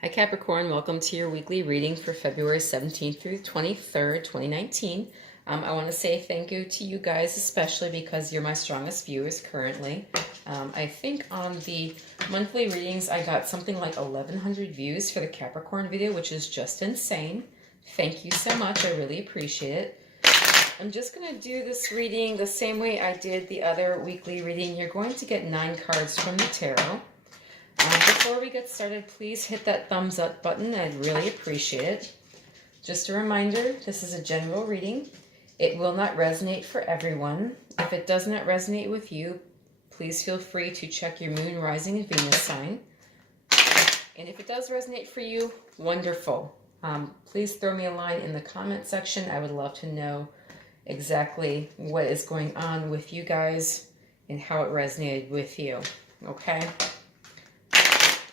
Hi Capricorn, welcome to your weekly reading for February 17th through 23rd, 2019. I want to say thank you to you guys, especially because you're my strongest viewers currently. I think on the monthly readings, I got something like 1,100 views for the Capricorn video, which is just insane. Thank you so much. I really appreciate it. I'm just going to do this reading the same way I did the other weekly reading. You're going to get 9 cards from the tarot. Before we get started, please hit that thumbs up button. I'd really appreciate it. Just a reminder, this is a general reading. It will not resonate for everyone. If it does not resonate with you, please feel free to check your moon, rising, and Venus sign. And if it does resonate for you, wonderful. Please throw me a line in the comment section. I would love to know exactly what is going on with you guys and how it resonated with you. Okay?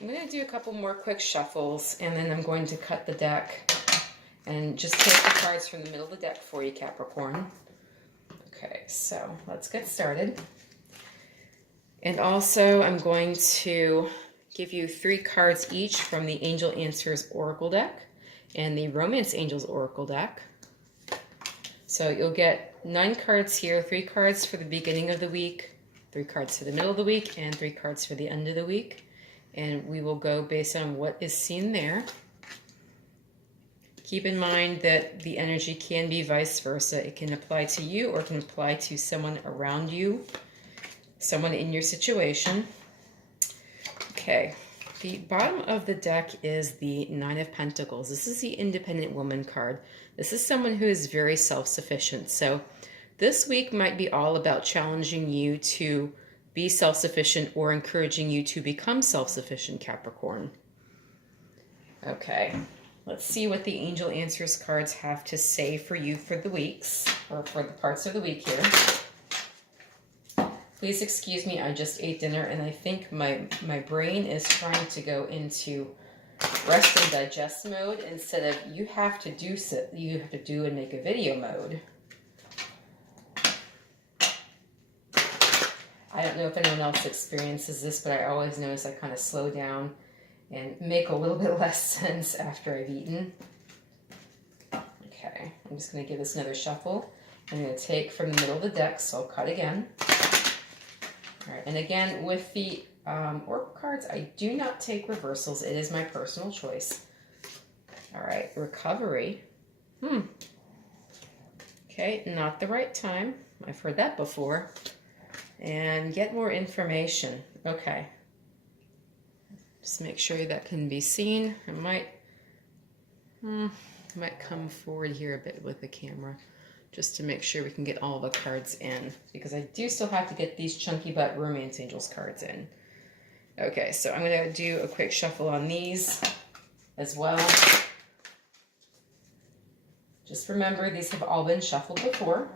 I'm going to do a couple more quick shuffles, and then I'm going to cut the deck and just take the cards from the middle of the deck for you, Capricorn. Okay, so let's get started. And also, I'm going to give you 3 cards each from the Angel Answers Oracle deck and the Romance Angels Oracle deck. So you'll get 9 cards here, 3 cards for the beginning of the week, 3 cards for the middle of the week, and 3 cards for the end of the week. And we will go based on what is seen there. Keep in mind that the energy can be vice versa. It can apply to you or it can apply to someone around you, someone in your situation. Okay, the bottom of the deck is the 9 of Pentacles. This is the Independent Woman card. This is someone who is very self-sufficient. So this week might be all about challenging you to be self-sufficient or encouraging you to become self-sufficient, Capricorn. Okay, let's see what the Angel Answers cards have to say for you for the weeks, or for the parts of the week here. Please excuse me, I just ate dinner and I think my brain is trying to go into rest and digest mode instead of you have to do and make a video mode. I don't know if anyone else experiences this, but I always notice I kind of slow down and make a little bit less sense after I've eaten. Okay, I'm just going to give this another shuffle. I'm going to take from the middle of the deck, so I'll cut again. All right, and again, with the Oracle cards, I do not take reversals. It is my personal choice. All right, recovery. Okay, not the right time. I've heard that before. And get more information. Okay. Just make sure that can be seen. I might come forward here a bit with the camera just to make sure we can get all the cards in, because I do still have to get these Chunky Butt Romance Angels cards in. Okay, so I'm going to do a quick shuffle on these as well. Just remember, these have all been shuffled before.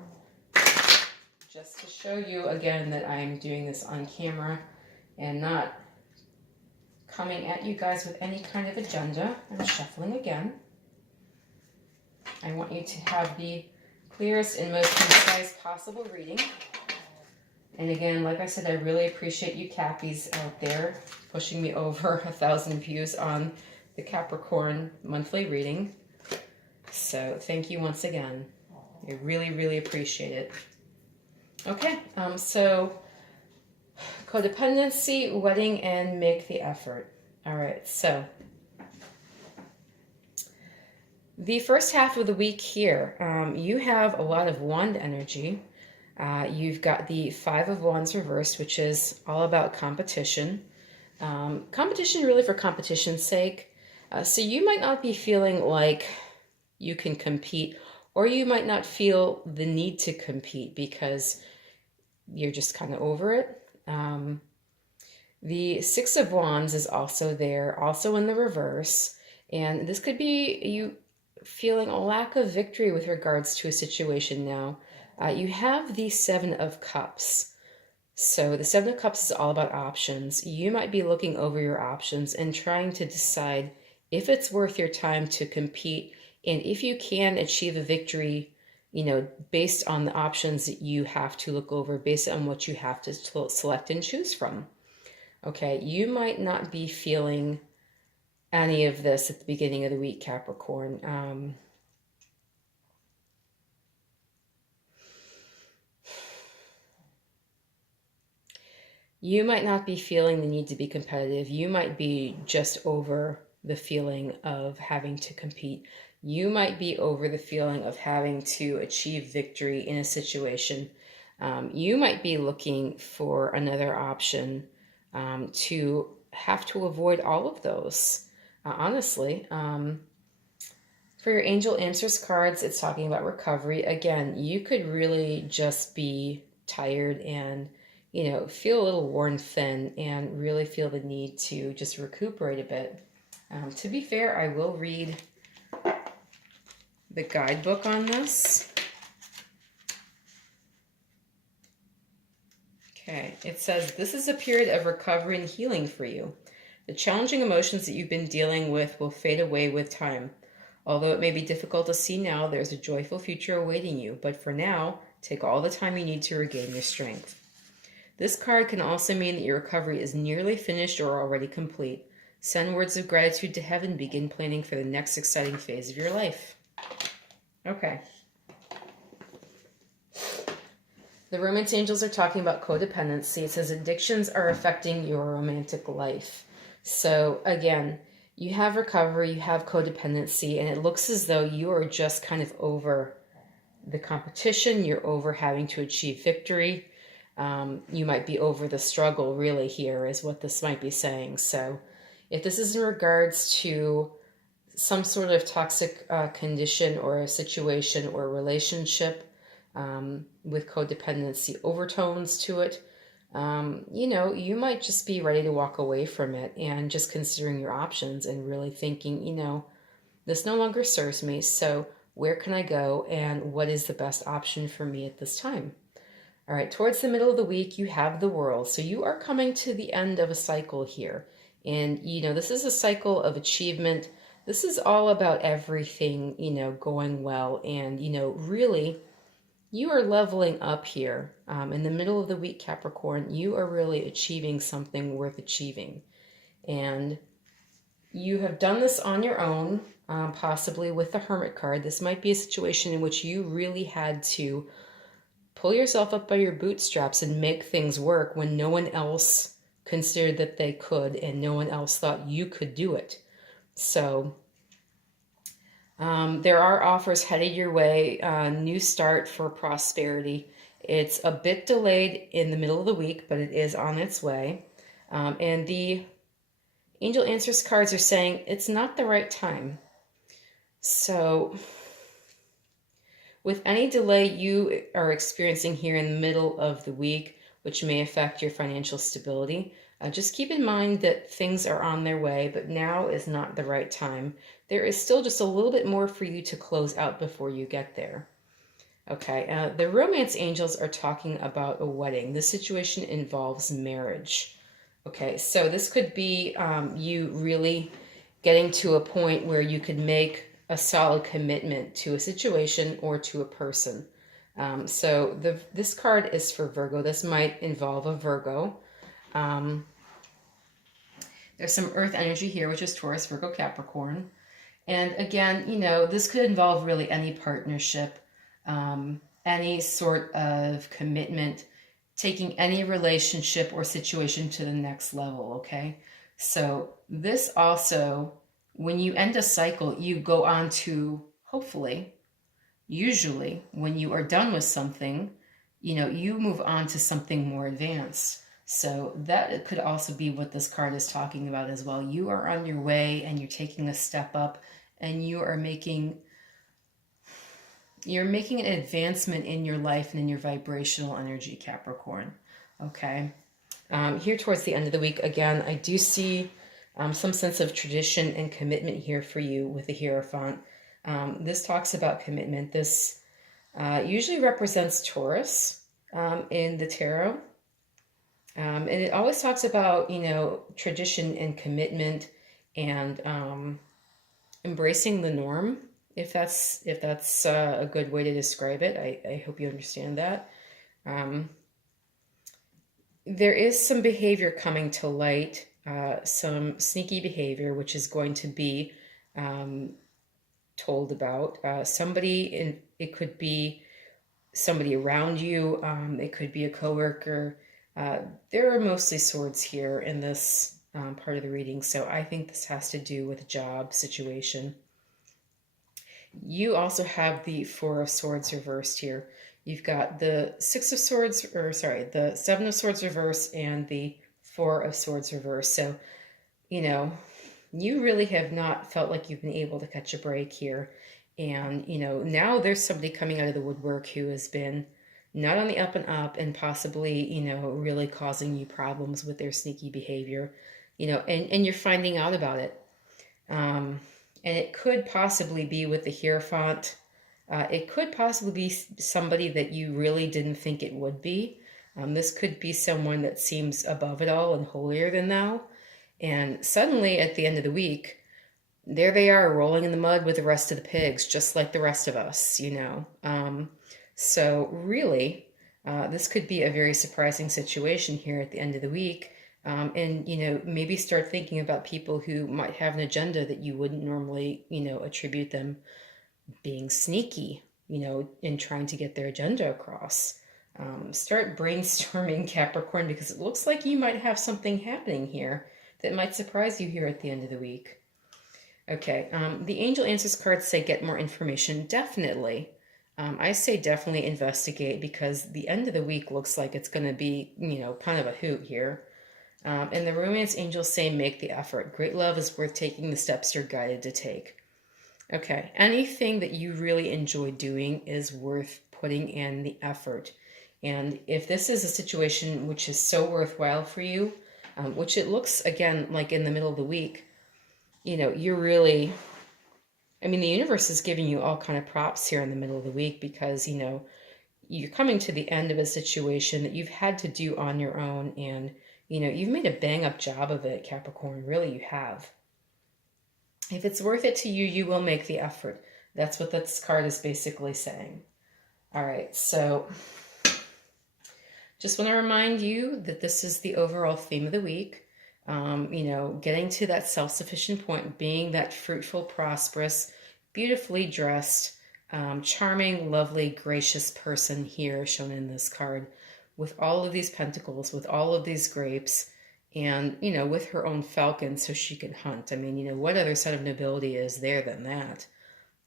Just to show you again that I'm doing this on camera and not coming at you guys with any kind of agenda. I'm shuffling again. I want you to have the clearest and most concise possible reading. And again, like I said, I really appreciate you Cappies out there pushing me over 1,000 views on the Capricorn monthly reading. So thank you once again. I really, really appreciate it. Okay, so codependency, wedding, and make the effort. All right, so the first half of the week here, you have a lot of wand energy. You've got the 5 of Wands reversed, which is all about competition. Competition really for competition's sake. So you might not be feeling like you can compete, or you might not feel the need to compete because you're just kind of over it. The 6 of Wands is also there, also in the reverse. And this could be you feeling a lack of victory with regards to a situation now. You have the 7 of Cups. So the 7 of Cups is all about options. You might be looking over your options and trying to decide if it's worth your time to compete and if you can achieve a victory, you know, based on the options that you have to look over, based on what you have to select and choose from. Okay, you might not be feeling any of this at the beginning of the week, Capricorn. You might not be feeling the need to be competitive. You might be just over the feeling of having to compete. You might be over the feeling of having to achieve victory in a situation. You might be looking for another option to have to avoid all of those, honestly. For your angel answers cards, it's talking about recovery. Again, you could really just be tired and, feel a little worn thin and really feel the need to just recuperate a bit. To be fair, I will read the guidebook on this. Okay, it says, this is a period of recovery and healing for you. The challenging emotions that you've been dealing with will fade away with time. Although it may be difficult to see now, there's a joyful future awaiting you. But for now, take all the time you need to regain your strength. This card can also mean that your recovery is nearly finished or already complete. Send words of gratitude to heaven. Begin planning for the next exciting phase of your life. Okay. The romance angels are talking about codependency. It says addictions are affecting your romantic life. So again, you have recovery, you have codependency, and it looks as though you are just kind of over the competition. You're over having to achieve victory. You might be over the struggle, really, here is what this might be saying. So if this is in regards to some sort of toxic condition or a situation or a relationship with codependency overtones to it, you might just be ready to walk away from it and just considering your options and really thinking, this no longer serves me, so where can I go and what is the best option for me at this time? All right, towards the middle of the week, you have the World. So you are coming to the end of a cycle here. And, this is a cycle of achievement. This is all about everything, going well. And, really, you are leveling up here. In the middle of the week, Capricorn, you are really achieving something worth achieving. And you have done this on your own, possibly with the Hermit card. This might be a situation in which you really had to pull yourself up by your bootstraps and make things work when no one else considered that they could and no one else thought you could do it. So there are offers headed your way, new start for prosperity. It's a bit delayed in the middle of the week, but it is on its way. And the Angel Answers cards are saying it's not the right time. So with any delay you are experiencing here in the middle of the week, which may affect your financial stability, just keep in mind that things are on their way, but now is not the right time. There is still just a little bit more for you to close out before you get there. Okay, the romance angels are talking about a wedding. This situation involves marriage. Okay, so this could be you really getting to a point where you could make a solid commitment to a situation or to a person. So this card is for Virgo. This might involve a Virgo. There's some earth energy here, which is Taurus, Virgo, Capricorn. And again, this could involve really any partnership, any sort of commitment, taking any relationship or situation to the next level, okay? So this also, when you end a cycle, you go on to, hopefully, usually, when you are done with something, you move on to something more advanced. So that could also be what this card is talking about as well. You are on your way and you're taking a step up and you are making an advancement in your life and in your vibrational energy, Capricorn. Okay. Here towards the end of the week, again, I do see some sense of tradition and commitment here for you with the Hierophant. This talks about commitment. This usually represents Taurus in the tarot. And it always talks about, tradition and commitment and embracing the norm, if that's a good way to describe it. I hope you understand that. There is some behavior coming to light some sneaky behavior, which is going to be told about. It could be somebody around you. It could be a coworker. There are mostly swords here in this part of the reading, so I think this has to do with a job situation. You also have the Four of Swords reversed here. You've got the Six of Swords, or sorry, the Seven of Swords reversed and the Four of Swords reversed. So, you know, you really have not felt like you've been able to catch a break here. And, now there's somebody coming out of the woodwork who has been not on the up and up and possibly, really causing you problems with their sneaky behavior, and you're finding out about it. And it could possibly be with the Hierophant. It could possibly be somebody that you really didn't think it would be. This could be someone that seems above it all and holier than thou. And suddenly at the end of the week, there they are rolling in the mud with the rest of the pigs, just like the rest of us, So really, this could be a very surprising situation here at the end of the week. And, maybe start thinking about people who might have an agenda that you wouldn't normally, attribute them being sneaky, in trying to get their agenda across. Start brainstorming, Capricorn, because it looks like you might have something happening here that might surprise you here at the end of the week. Okay, the Angel Answers cards say get more information. Definitely. I say definitely investigate, because the end of the week looks like it's going to be, kind of a hoot here. And the Romance Angels say make the effort. Great love is worth taking the steps you're guided to take. Okay, anything that you really enjoy doing is worth putting in the effort. And if this is a situation which is so worthwhile for you, which it looks, again, like in the middle of the week, you're really, the universe is giving you all kind of props here in the middle of the week, because, you're coming to the end of a situation that you've had to do on your own, and you've made a bang-up job of it, Capricorn. Really, you have. If it's worth it to you, you will make the effort. That's what this card is basically saying. All right, so just want to remind you that this is the overall theme of the week. Getting to that self-sufficient point, being that fruitful, prosperous, beautifully dressed, charming, lovely, gracious person here shown in this card, with all of these pentacles, with all of these grapes, and, with her own falcon so she can hunt. What other set of nobility is there than that?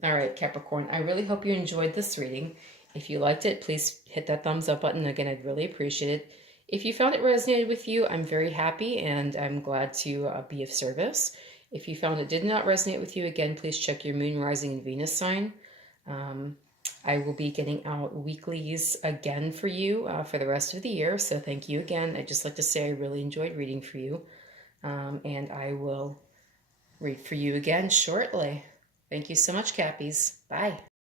All right, Capricorn, I really hope you enjoyed this reading. If you liked it, please hit that thumbs up button. Again, I'd really appreciate it. If you found it resonated with you, I'm very happy and I'm glad to be of service. If you found it did not resonate with you, again, please check your moon, rising, and Venus sign. I will be getting out weeklies again for you for the rest of the year. So thank you again. I'd just like to say I really enjoyed reading for you. And I will read for you again shortly. Thank you so much, Cappies. Bye.